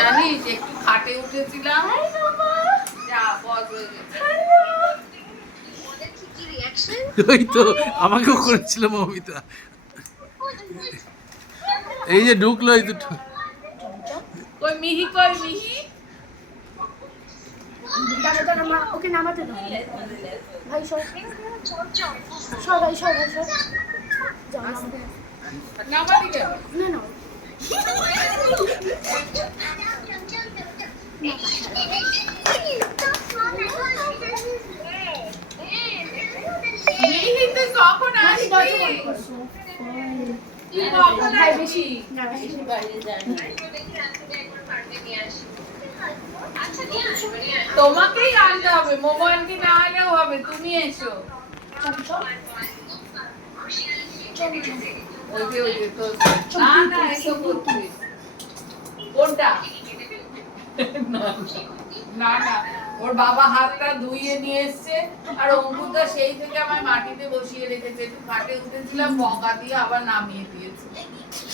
জানিস একটু খাটে উঠেছিলাম, যা বজ হয়ে গেছে। ওই তো আমাকেও করেছিল মৌমিতা। এই যে ঢুকলো এই দুটো। কই মিহি, কই মিহি? ওকে নামাতে দাও ভাই, সব সবাই সবাই সব নামালি কেন? না না মিহি তুই কখন আসবি? তুই কখন আসবি? তোমাকেই আনতে হবে, মোবাইলকে না আনলেও হবে, তুমি এসো। ওই যে তোর না না এসো করতে। কোনটা? না না ওর বাবা হাতটা ধুইয়ে নিয়ে এসছে, আর অঙ্কুরদা সেই থেকে আমায় মাটিতে বসিয়ে রেখেছে, একটু খাটে উঠেছিলাম বকা দিয়ে আবার নামিয়ে দিয়েছে।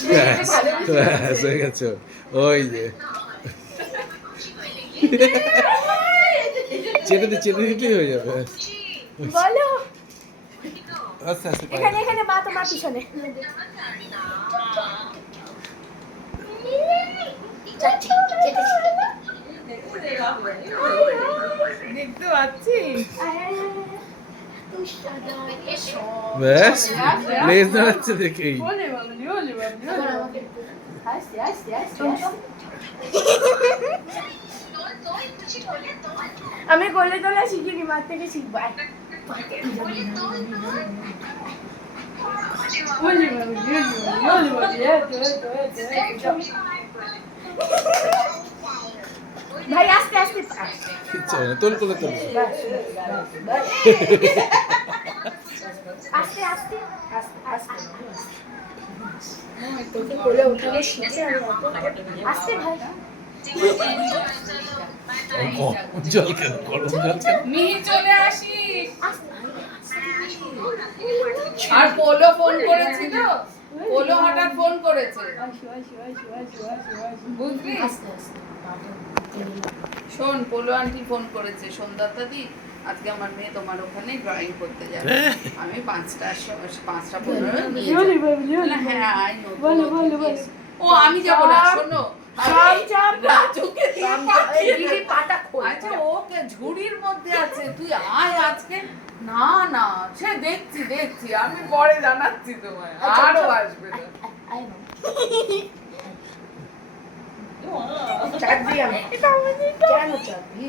ব্যাস হয়ে গেছে। ওই যে চেটে দিতেই হয়ে যাবে। বলো আস্তে আস্তে পায়ে। এখানে এখানে মা তোমার পিছনে দেখতে পাচ্ছি। ব্যাস লেজ দাঁড়াচ্ছে দেখেই। ওলে বাবলি, ওলে বাবলি, ওলে বাবলি। আস্তে আস্তে আস্তে আমি কোলে তোলা শিখিনি, মার থেকে শিখবো। ওলে বাবলি, ওলে বাবলি, এতো। ভাই আস্তে আস্তে কিচ্ছু হয় না, তোল করে তোল। আস্তে আস্তে আস্তে আস্তে তোকে কোলে উঠানো শিখে আমি আস্তে ভাই জল কেন গরম জল কেন? মিহি চলে আসিস। আর পোলো ফোন করেছিল, পোলো হঠাৎ ফোন করেছে, বুঝলি? শোন, পোলো আন্টি ফোন করেছে, সন্ধ্যাতা দি আজকে আমার মেয়ে তোমার ওখানে ড্রয়িং করতে যাবে, আমি 5:15 নিয়ে যাবো। হ্যাঁ আই নো। ও আমি যাবো না, শোনো রাজুকে দিয়ে পাঠিয়ে পাটা খোল। আচ্ছা ওকে ঝুড়ির মধ্যে আছে, তুই আয় আজকে। না না সে দেখছি দেখছি, আমি পরে জানাচ্ছি তোমায়, আরো আসবে না। চাবি আমি কেন চাবি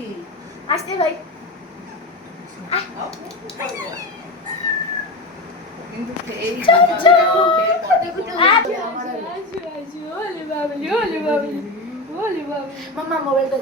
আসতে ভাই কিন্তু খেয়েই মামা মোবাইলটা